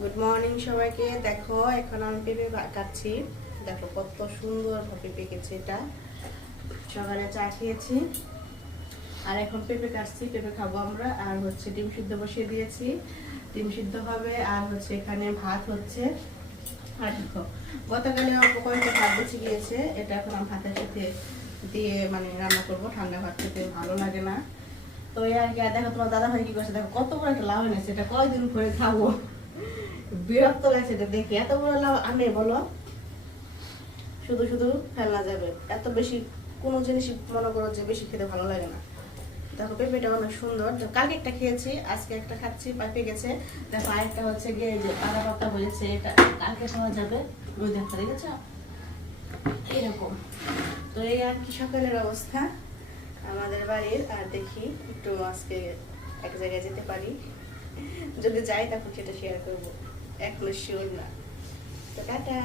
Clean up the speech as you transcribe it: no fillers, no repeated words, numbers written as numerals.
Good morning সবাইকে। দেখো এখন আমি পেঁপে কাটছি। দেখো কত সুন্দর পেঁপে পেকেছে। এটা সকালে চা খেয়েছি আর এখন পেঁপে কাটছি, পেঁপে খাবো আমরা। আর হচ্ছে ডিম সিদ্ধ বসিয়ে দিয়েছি, ডিম সিদ্ধ হবে। আর হচ্ছে এখানে ভাত হচ্ছে। আর দেখো গতকালে অল্প কয়েকটা ভাত বেঁচে গিয়েছে, এটা এখন আমি ভাতের সাথে দিয়ে মানে রান্না করবো। ঠান্ডা ভাত খেতে ভালো লাগে না তো এই আর কি। আর দেখো তোমার দাদা ভাই কি করছে, দেখো কত বড় একটা লাউ এনেছে, এটা কয়দিন পরে খাবো। বিরক্ত লাগছে এটা দেখে, এত বড় লাউ আনে বলো, শুধু শুধু ফেলা যাবে। এত বেশি কোনো জিনিস মনে করো যে বেশি খেতে ভালো লাগে না। দেখো পেঁপেটা অনেক সুন্দর। তো কালকে একটা খেয়েছি, আজকে একটা খাচ্ছি, পেঁপে গেছে। দেখো আরেকটা হচ্ছে গিয়ে যে পাতা পাতা হয়েছে, এটা কালকে খাওয়া যাবে। ওই দেখো দেখেছ এরকম। তো এই আর কি সকালের অবস্থা আমাদের বাড়ির। আর দেখি একটু আজকে এক জায়গায় যেতে পারি, যদি যাই তখন সেটা শেয়ার করবো, এখনো শিওর না। তো টাটা।